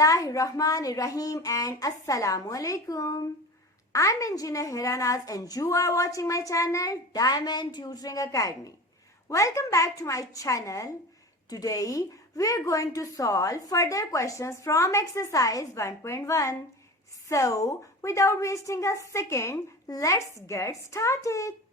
Bismillahirrahmanirrahim and Assalamu alaikum. I'm Engineer Hiranaz and you are watching my channel Diamond Tutoring Academy. Welcome back to my channel. Today we are going to solve further questions from exercise 1.1. So without wasting a second, let's get started.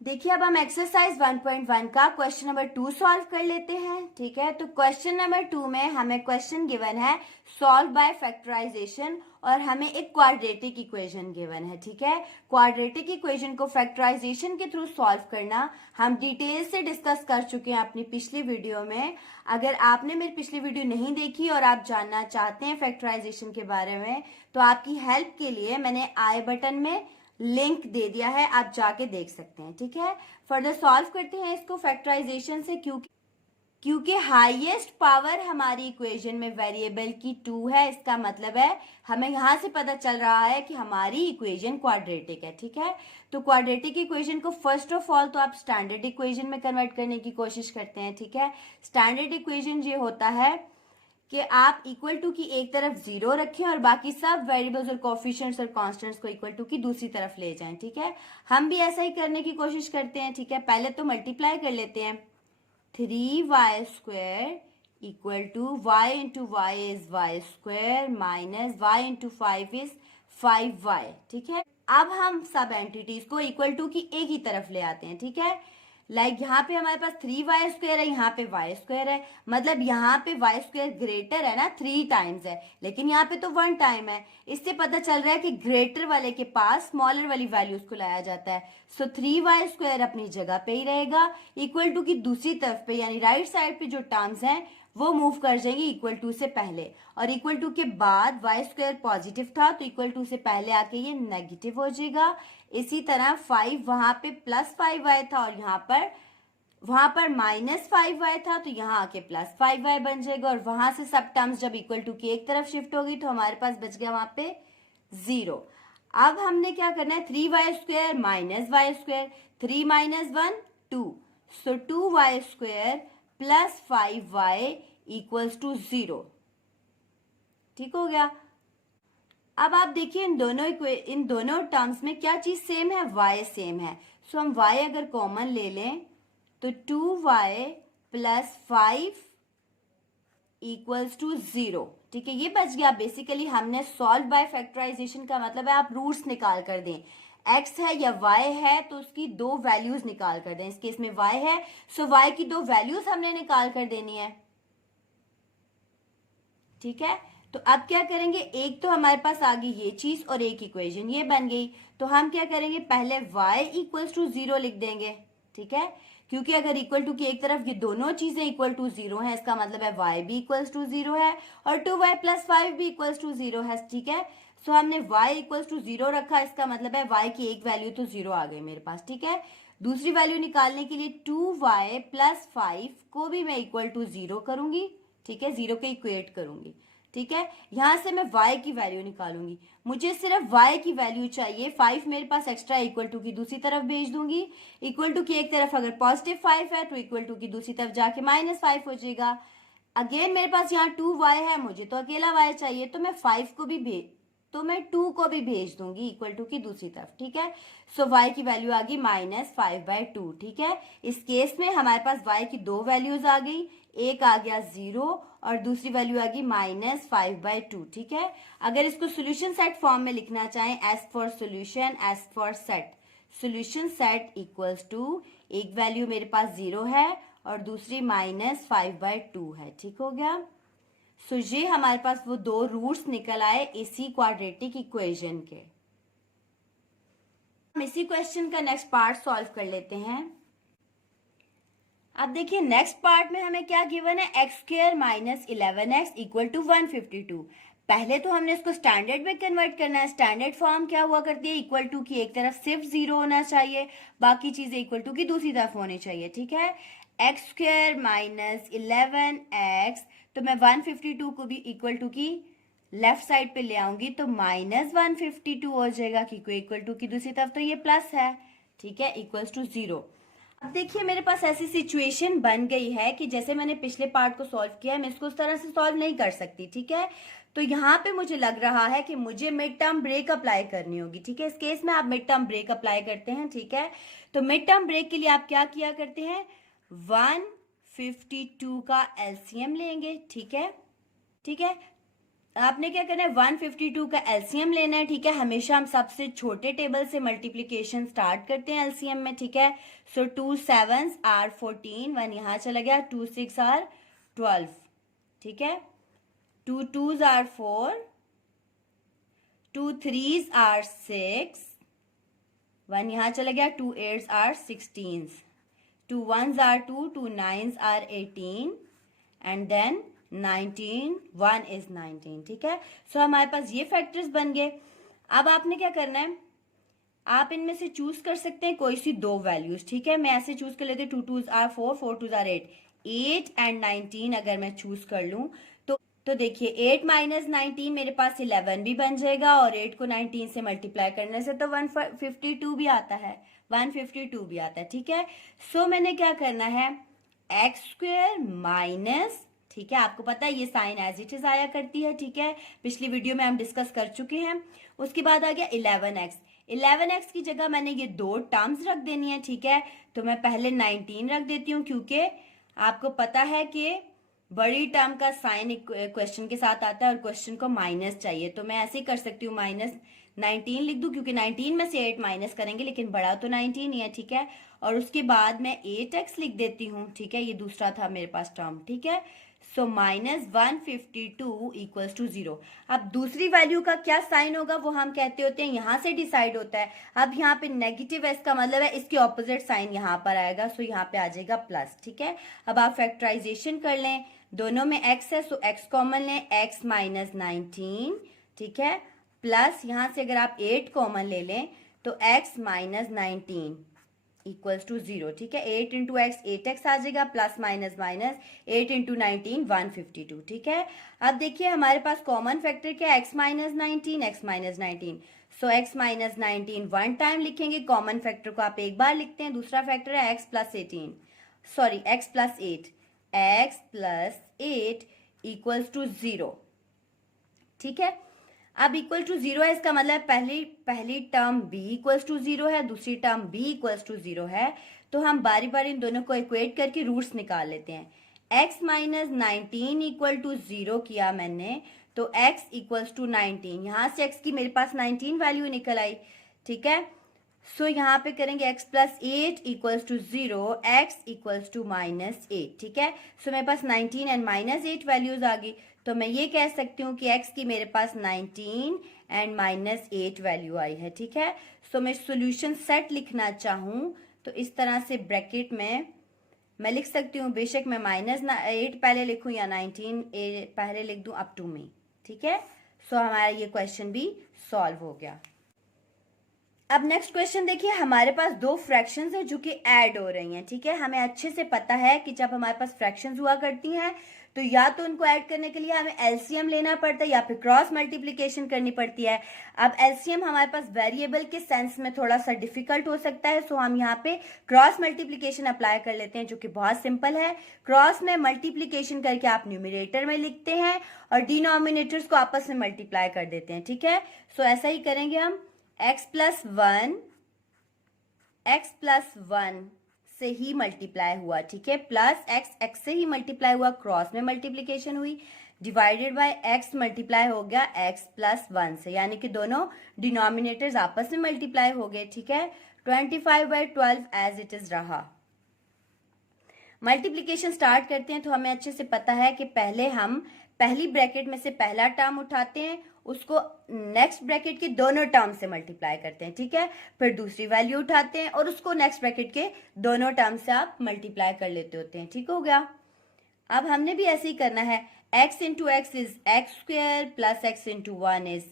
देखिए अब हम exercise 1.1 का question number 2 solve कर लेते हैं. ठीक है, तो क्वेश्चन नंबर 2 में हमें क्वेश्चन गिवन है सॉल्व बाय फैक्टराइजेशन और हमें एक क्वाड्रेटिक इक्वेशन गिवन है. ठीक है, क्वाड्रेटिक इक्वेशन को फैक्टराइजेशन के थ्रू सॉल्व करना हम डिटेल से डिस्कस कर चुके हैं अपनी पिछली वीडियो में. अगर आपने मेरी पिछली वीडियो नहीं देखी और आप जानना चाहते हैं फैक्टराइजेशन के बारे में तो आपकी हेल्प के लिए मैंने आई बटन में लिंक दे दिया है, आप जाके देख सकते हैं. ठीक है, फर्दर सॉल्व करते हैं इसको फैक्टराइजेशन से. क्योंकि हाईएस्ट पावर हमारी इक्वेशन में वेरिएबल की 2 है, इसका मतलब है हमें यहां से पता चल रहा है कि हमारी इक्वेशन क्वाड्रेटिक है. ठीक है, तो क्वाड्रेटिक इक्वेशन को फर्स्ट ऑफ ऑल तो आप स्टैंडर्ड इक्वेशन में कन्वर्ट करने की कोशिश करते हैं. ठीक है, स्टैंडर्ड इक्वेशन ये होता है कि आप इक्वल टू की एक तरफ 0 रखें और बाकी सब वेरिएबल्स और कोफिशिएंट्स और कांस्टेंट्स को इक्वल टू की दूसरी तरफ ले जाएं. ठीक है, हम भी ऐसा ही करने की कोशिश करते हैं. ठीक है, पहले तो मल्टीप्लाई कर लेते हैं. 3y² equal to y into y is y² minus y into 5 is 5y. ठीक है, अब हम सब एंटिटीज को इक्वल टू की एक ही तरफ ले आते हैं. ठीक है, लाइक यहाँ पे हमारे पास 3y² है, यहाँ पे y² है, मतलब यहाँ पे y² ग्रेटर है ना, 3 टाइम्स है, लेकिन यहाँ पे तो 1 टाइम है. इससे पता चल रहा है कि ग्रेटर वाले के पास स्मॉलर वाली वैल्यूज को लाया जाता है. सो 3y² अपनी जगह पे ही रहेगा. इक्वल टू की दूसरी तरफ पे यानी राइट साइड पे जो टर्म्स हैं वो मूव कर जाएंगे इक्वल टू से पहले, और इक्वल टू के बाद y² पॉजिटिव था तो इक्वल टू से पहले आके ये नेगेटिव हो जाएगा. इसी तरह 5 वहां पे प्लस 5y था और वहां पर माइनस 5y था तो यहाँ आके प्लस 5y बन जाएगा, और वहां से सब टर्म्स जब इक्वल टू की एक तरफ शिफ्ट होगी तो हमारे पास बच गया वहां पे 0. अब हमने क्या करना है, 3y² minus y², 3 minus 1 2, so 2y² plus 5y equals to 0. ठीक हो गया. अब आप देखिए इन दोनों टर्म्स में क्या चीज सेम है, y सेम है. सो हम y अगर कॉमन ले लें तो 2y प्लस 5 इक्वल्स टू 0. ठीक है, ये बच गया. बेसिकली हमने सॉल्व बाय फैक्टराइजेशन का मतलब है आप रूट्स निकाल कर दें. x है या y है तो उसकी 2 वैल्यूज निकाल कर दें. इस केस में y है, सो y की 2 वैल्यूज हमने निकाल कर देनी है. ठीक है, तो अब क्या करेंगे, एक तो हमारे पास आ गई ये चीज और एक इक्वेशन ये बन गई. तो हम क्या करेंगे, पहले y इक्वल्स टू 0 लिख देंगे. ठीक है, क्योंकि अगर इक्वल टू की एक तरफ ये दोनों चीजें इक्वल टू 0 है, इसका मतलब है y भी इक्वल्स टू 0 है और 2y प्लस 5 भी इक्वल्स टू 0 है. ठीक है, सो हमने y इक्वल्स टू 0 रखा, इसका मतलब है y की एक वैल्यू तो 0 आ गई मेरे पास. ठीक है, दूसरी वैल्यू निकालने के लिए 2y प्लस 5 को भी मैं इक्वल टू 0 करूंगी. ठीक है, 0 के इक्वेट करूंगी. ठीक है, यहां से मैं y की वैल्यू निकालूंगी. मुझे सिर्फ y की वैल्यू चाहिए. 5 मेरे पास एक्स्ट्रा इक्वल टू की दूसरी तरफ भेज दूंगी. इक्वल टू की एक तरफ अगर पॉजिटिव 5 है तो इक्वल टू की दूसरी तरफ जाके माइनस 5 हो जाएगा. अगेन मेरे पास यहाँ 2y है, मुझे तो अकेला y चाहिए तो मैं 2 को भी भेज दूंगी इक्वल टू की दूसरी तरफ. ठीक है, सो y की वैल्यू आ गई -5/2. ठीक है, इस केस में हमारे पास y की 2 वैल्यूज आ गई, एक आ गया 0 और दूसरी वैल्यू आ गई -5/2. ठीक है, अगर इसको सोल्यूशन सेट फॉर्म में लिखना चाहें, S for solution S for set, solution set equals to एक वैल्यू मेरे पास 0 है और दूसरी -5/2 है. ठीक हो गया. सो ये हमारे पास वो 2 रूट्स निकल आए इसी क्वाड्रेटिक इक्वेशन के. हम इसी क्वेश्चन का नेक्स्ट पार्ट सॉल्व कर लेते हैं. अब देखिए नेक्स्ट पार्ट में हमें क्या गिवन है, x² minus 11x equal to 152. पहले तो हमने इसको स्टैंडर्ड में कन्वर्ट करना है. स्टैंडर्ड फॉर्म क्या हुआ करती है, इक्वल टू की एक तरफ सिर्फ 0 होना चाहिए, बाकी चीजें इक्वल टू की दूसरी तरफ होनी चाहिए. ठीक है, x² माइनस 11x, तो मैं 152 को भी इक्वल टू की लेफ्ट साइड पे ले आऊंगी तो -152 हो जाएगा, क्योंकि इक्वल टू की दूसरी तरफ तो ये प्लस है. ठीक है, इक्वल्स टू 0. अब देखिए मेरे पास ऐसी सिचुएशन बन गई है कि जैसे मैंने पिछले पार्ट को सॉल्व किया है, मैं इसको उस तरह से सॉल्व नहीं कर सकती, ठीक है। तो यहाँ पे मुझे लग रहा है कि मुझे मिड टर्म ब्रेक अप्लाई करनी होगी, ठीक है। इस केस में आप मिड टर्म ब्रेक अप्लाई करते हैं, ठीक है। तो मिड टर्म ब्रेक के लिए आप क्या किया करते हैं, 152 का एलसीएम लेंगे, ठीक है, ठीक है। आपने क्या करना है, 152 का एलसीएम लेना है, ठीक है। हमेशा हम सबसे छोटे टेबल से मल्टीप्लीकेशन स्टार्ट करते हैं एलसीएम में, ठीक है। सो 2 7s आर 14, 1 यहाँ चला गया, 2 6 आर 12, ठीक है। 2 2s आर 4, 2 3s आर 6, 1 यहाँ चला गया, 2 8s are 16, 2 1s are 2, 2 9s are 18 and then 19, 1 is 19, ठीक है। सो हमारे पास ये फैक्टर्स बन गए। अब आपने क्या करना है, आप इनमें से चूज कर सकते हैं कोई सी दो वैल्यूज, ठीक है। मैं ऐसे चूज कर लेती हूँ, 2 2s are 4, 4 2s are 8, 8 and 19 अगर मैं चूज कर लूँ तो देखिए 8 माइनस 19 मेरे पास 11 भी बन जाएगा, और 8 को 19 से मल्टीप्लाई करने से तो 152 भी आता है, 152 भी आता है, ठीक है। सो मैंने क्या करना है, एक्स स्क्वेयर माइनस, ठीक है, आपको पता है ये साइन एज इट इज आया करती है, ठीक है। पिछली वीडियो में हम डिस्कस कर चुके हैं। उसके बाद आ गया 11x, 11x की जगह मैंने ये दो टर्म्स रख देनी है, ठीक है। तो मैं पहले 19 रख देती हूँ, क्योंकि आपको पता है कि बड़ी टर्म का साइन क्वेश्चन के साथ आता है और क्वेश्चन को माइनस चाहिए, तो मैं ऐसे ही कर सकती हूँ, -19 लिख दूं, क्योंकि 19 में से 8 माइनस करेंगे, लेकिन बड़ा तो 19 ही है, ठीक है। और उसके बाद मैं 8x लिख देती हूँ, ठीक है, ये दूसरा था मेरे पास टर्म, ठीक है। सो -152 इक्वल्स टू 0। अब दूसरी वैल्यू का क्या साइन होगा वो हम कहते होते हैं, यहां से डिसाइड होता है। अब यहाँ पे नेगेटिव एस का मतलब है इसके ऑपोजिट साइन यहाँ पर आएगा, सो यहाँ पे आ जाएगा प्लस, ठीक है। अब आप फैक्टराइजेशन कर लें, दोनों में x है, सो x कॉमन लें, x माइनस 19, ठीक है, प्लस यहाँ से अगर आप 8 कॉमन ले लें तो x माइनस 19 इक्वल्स टू 0, ठीक है। 8 इंटू एक्स 8x आ जाएगा, प्लस माइनस माइनस 8 इंटू 19 152, ठीक है। अब देखिए हमारे पास कॉमन फैक्टर क्या है, x माइनस 19, x माइनस 19। सो x माइनस 19 वन टाइम लिखेंगे, कॉमन फैक्टर को आप एक बार लिखते हैं। दूसरा फैक्टर है x plus 18, sorry x plus 8, x plus 8 equals to 0, ठीक है। अब इक्वल टू 0 है, इसका मतलब पहली टर्म b इक्वल्स टू 0 है, दूसरी टर्म b इक्वल्स टू 0 है। तो हम बारी बारी इन दोनों को इक्वेट करके रूट्स निकाल लेते हैं। x माइनस 19 इक्वल टू 0 किया मैंने, तो x इक्वल्स टू 19, यहां से x की मेरे पास 19 वैल्यू निकल आई, ठीक है। सो यहाँ पे करेंगे x plus 8 equals to 0, x equals to -8, ठीक है। सो मेरे पास 19 एंड -8 वैल्यूज आ गई, तो मैं ये कह सकती हूँ कि x की मेरे पास 19 एंड -8 वैल्यू आई है, ठीक है। सो मैं सॉल्यूशन सेट लिखना चाहूँ तो इस तरह से ब्रैकेट में मैं लिख सकती हूँ, बेशक मैं -8 पहले लिखूँ या 19 पहले लिख दूँ, अप टू मी, ठीक है। सो हमारा ये क्वेश्चन भी सॉल्व हो गया। अब नेक्स्ट क्वेश्चन देखिए, हमारे पास दो फ्रैक्शंस हैं जो कि ऐड हो रही हैं, ठीक है। हमें अच्छे से पता है कि जब हमारे पास फ्रैक्शंस हुआ करती हैं तो या तो उनको ऐड करने के लिए हमें एलसीएम लेना पड़ता है या फिर क्रॉस मल्टीप्लिकेशन करनी पड़ती है। अब एलसीएम हमारे पास वेरिएबल के सेंस में थोड़ा सा डिफिकल्ट हो सकता है, सो हम यहाँ पे क्रॉस मल्टीप्लिकेशन अप्लाई कर लेते हैं, जो कि बहुत सिंपल है। क्रॉस में मल्टीप्लिकेशन करके आप न्यूमिनेटर में लिखते हैं और डिनोमिनेटर्स को आपस में मल्टीप्लाई कर देते हैं, ठीक है। सो ऐसा ही करेंगे हम, x प्लस 1 से ही मल्टीप्लाई हुआ, ठीक है, प्लस x से ही मल्टीप्लाई हुआ, क्रॉस में मल्टीप्लिकेशन हुई, डिवाइडेड बाय x मल्टीप्लाई हो गया x प्लस 1 से, यानी कि दोनों डिनोमिनेटर्स आपस में मल्टीप्लाई हो गए, ठीक है। 25/12 एज इट इज रहा। मल्टीप्लिकेशन स्टार्ट करते हैं तो हमें अच्छे से पता है कि पहले हम पहली ब्रैकेट में से पहला टर्म उठाते हैं, उसको नेक्स्ट ब्रैकेट के दोनों टर्म से मल्टीप्लाई करते हैं, ठीक है। फिर दूसरी वैल्यू उठाते हैं और उसको नेक्स्ट ब्रैकेट के दोनों टर्म से आप मल्टीप्लाई कर लेते होते हैं, ठीक हो गया। अब हमने भी ऐसे ही करना है, x into x is x square plus x into 1 is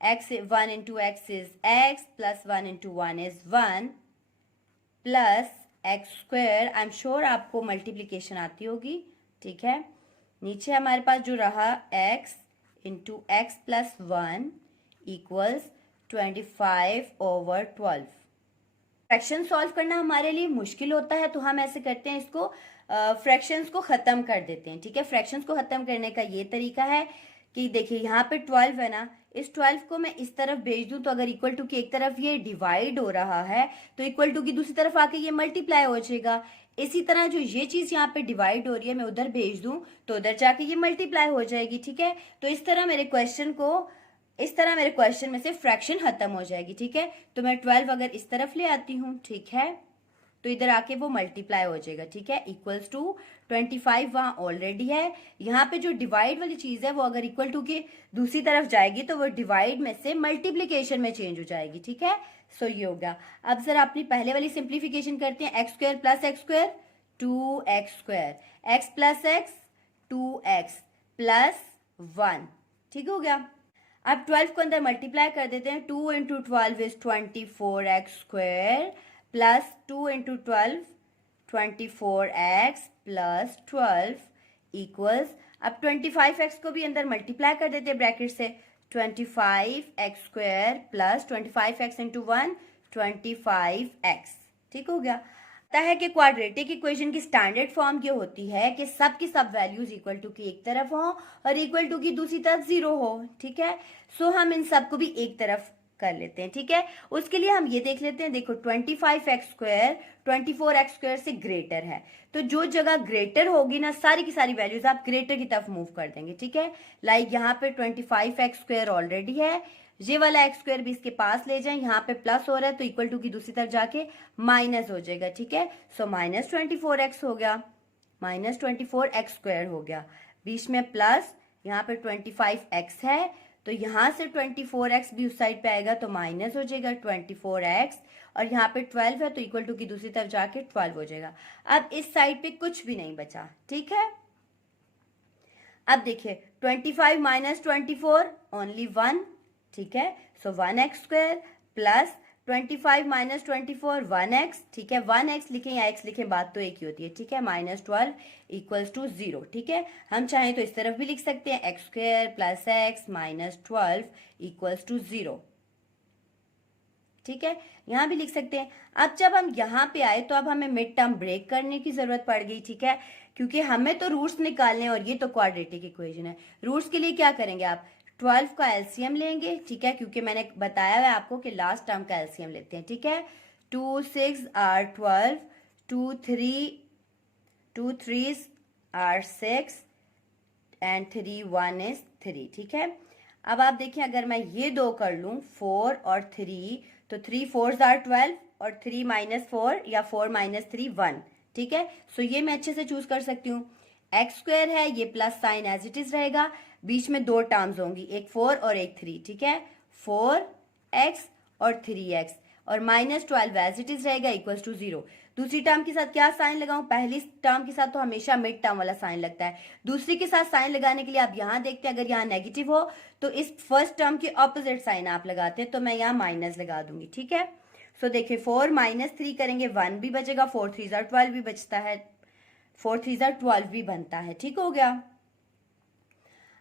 x 1 into x is x plus 1 into 1 is 1 plus x square. I am sure आपको मल्टीप्लीकेशन आती होगी, ठीक है। नीचे हमारे पास जो रहा x into x plus 1 equals 25/12, fraction solve करना हमारे लिए मुश्किल होता है तो हम ऐसे करते हैं, इसको फ्रैक्शंस को ख़त्म कर देते हैं, ठीक है। फ्रैक्शंस को ख़त्म करने का ये तरीका है कि देखिए यहाँ पे 12 है ना, इस 12 को मैं इस तरफ भेज दूं तो अगर इक्वल टू की एक तरफ ये डिवाइड हो रहा है तो इक्वल टू की दूसरी तरफ आके ये मल्टीप्लाई हो जाएगा। इसी तरह जो ये चीज़ यहाँ पे डिवाइड हो रही है मैं उधर भेज दूं तो उधर जाके ये मल्टीप्लाई हो जाएगी, ठीक है। तो इस तरह मेरे क्वेश्चन में से फ्रैक्शन खत्म हो जाएगी, ठीक है। तो मैं 12 अगर इस तरफ ले आती हूँ, ठीक है, तो इधर आके वो मल्टीप्लाई हो जाएगा, ठीक है। इक्वल्स टू 25 वहां ऑलरेडी है, यहाँ पे जो डिवाइड वाली चीज है वो अगर इक्वल टू के दूसरी तरफ जाएगी तो वो डिवाइड में से मल्टीप्लीकेशन में चेंज हो जाएगी, ठीक है। सो ये होगा। अब जरा अपनी पहले वाली सिंप्लीफिकेशन करते हैं। X square plus x square 2x square, x plus x 2x plus 1, ठीक हो गया। अब 12 को अंदर मल्टीप्लाई कर देते हैं। 2 into 12 is 24x square plus 2 into 12 24x plus 12 equals, अब 25x को भी अंदर मल्टीप्लाई कर देते हैं ब्रैकेट से। 25x square plus 25x into 1 25x, ठीक हो गया। पता है कि क्वाड्रेटिक इक्वेशन की स्टैंडर्ड फॉर्म ये होती है कि सब की सब वैल्यूज इक्वल टू की एक तरफ हो और इक्वल टू की दूसरी तरफ 0 हो, ठीक है। सो हम इन सब को भी एक तरफ कर लेते हैं, ठीक है। उसके लिए हम ये देख लेते हैं, देखो 25x स्क्वायर 24x स्क्वायर से ग्रेटर है, तो जो जगह ग्रेटर होगी ना सारी की सारी वैल्यूज आप ग्रेटर की तरफ मूव कर देंगे, ठीक है। लाइक यहाँ पे 25x स्क्वायर ऑलरेडी है, ये वाला एक्स स्क्वायर भी इसके पास ले जाएं, यहाँ पे प्लस हो रहा है तो इक्वल टू की दूसरी तरफ जाके माइनस हो जाएगा, ठीक है। सो माइनस 24x हो गया, माइनस 24x स्क्वायर हो गया, बीच में प्लस, यहाँ पे 25x है तो यहाँ से 24x भी उस साइड पे आएगा तो माइनस हो जाएगा 24x, और यहाँ पे 12 है तो इक्वल टू की दूसरी तरफ जाके 12 हो जाएगा। अब इस साइड पे कुछ भी नहीं बचा, ठीक है। अब देखिए 25 माइनस 24 ओनली 1, ठीक है। सो 1x square plus 25 minus 24 1x, ठीक है। 1x लिखें या x लिखें बात तो एक ही होती है, ठीक है। माइनस 12 इक्वल्स टू 0, ठीक है। हम चाहें तो इस तरफ भी लिख सकते हैं x square plus x minus 12 equals to 0, ठीक है। यहाँ भी लिख सकते हैं। अब जब हम यहाँ पे आए तो अब हमें मिड टर्म ब्रेक करने की जरूरत पड़ गई, ठीक है, क्योंकि हमें तो रूट्स निकालने और ये तो क्वाड्रेटिक इक्वेशन है। रूट्स के लिए क्या करेंगे आप 12 का एलसीएम लेंगे, ठीक है, क्योंकि मैंने बताया है आपको कि लास्ट टर्म का एलसीएम लेते हैं, ठीक है। 2 6 आर 12, 2 3 आर 6 एंड 3 1 इज 3, ठीक है। अब आप देखिए अगर मैं ये दो कर लूं 4 और 3 तो 3 4 आर 12 और 3 माइनस 4 या 4 माइनस 3 1, ठीक है। सो ये मैं अच्छे से चूज कर सकती हूँ। एक्स स्क्वायर है, ये plus sign as it is रहेगा, बीच में दो टर्म्स होंगी, एक 4 और एक 3, ठीक है। 4x और 3x और माइनस 12 एज इट इज रहेगा इक्वल्स टू 0। दूसरी टर्म के साथ क्या साइन लगाऊं, पहली टर्म के साथ तो हमेशा मिड टर्म वाला साइन लगता है, दूसरी के साथ साइन लगाने के लिए आप यहाँ देखते हैं अगर यहाँ नेगेटिव हो तो इस फर्स्ट टर्म के ऑपोजिट साइन आप लगाते हैं, तो मैं यहाँ माइनस लगा दूंगी, ठीक है। सो देखिए 4 माइनस 3 करेंगे 1 भी बचेगा, 4 3 12 भी बचता है, 4 3 12 भी बनता है, ठीक हो गया।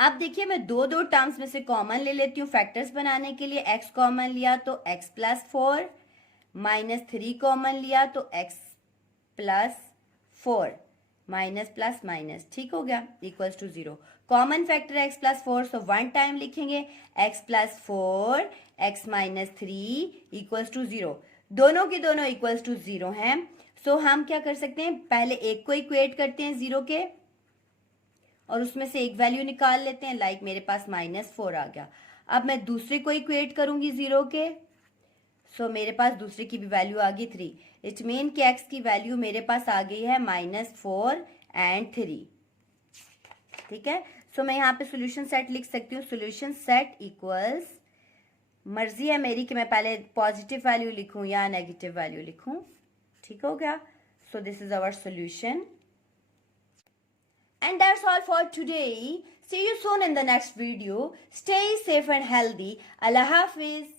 अब देखिए मैं दो टर्म्स में से कॉमन ले लेती हूँ फैक्टर्स बनाने के लिए। x कॉमन लिया तो x प्लस 4, माइनस 3 कॉमन लिया तो x plus 4, minus plus minus, ठीक हो गया, equals to 0। Common factor x plus 4, so 1 time लिखेंगे x plus 4 x minus 3 equals to 0। दोनों के दोनों इक्वल्स टू 0 हैं, सो हम क्या कर सकते हैं, पहले एक को इक्वेट करते हैं 0 के और उसमें से एक वैल्यू निकाल लेते हैं, लाइक मेरे पास माइनस 4 आ गया। अब मैं दूसरे को इक्वेट करूंगी 0 के, सो मेरे पास दूसरे की भी वैल्यू आ गई 3, इट मीन कि x की वैल्यू मेरे पास आ गई है माइनस 4 एंड 3, ठीक है। सो मैं यहाँ पे सोल्यूशन सेट लिख सकती हूँ, सोल्यूशन सेट इक्वल्स, मर्जी है मेरी कि मैं पहले पॉजिटिव वैल्यू लिखूं या नेगेटिव वैल्यू लिखूं, ठीक हो गया। So this is our solution. And that's all for today. See you soon in the next video. Stay safe and healthy. Allah Hafiz.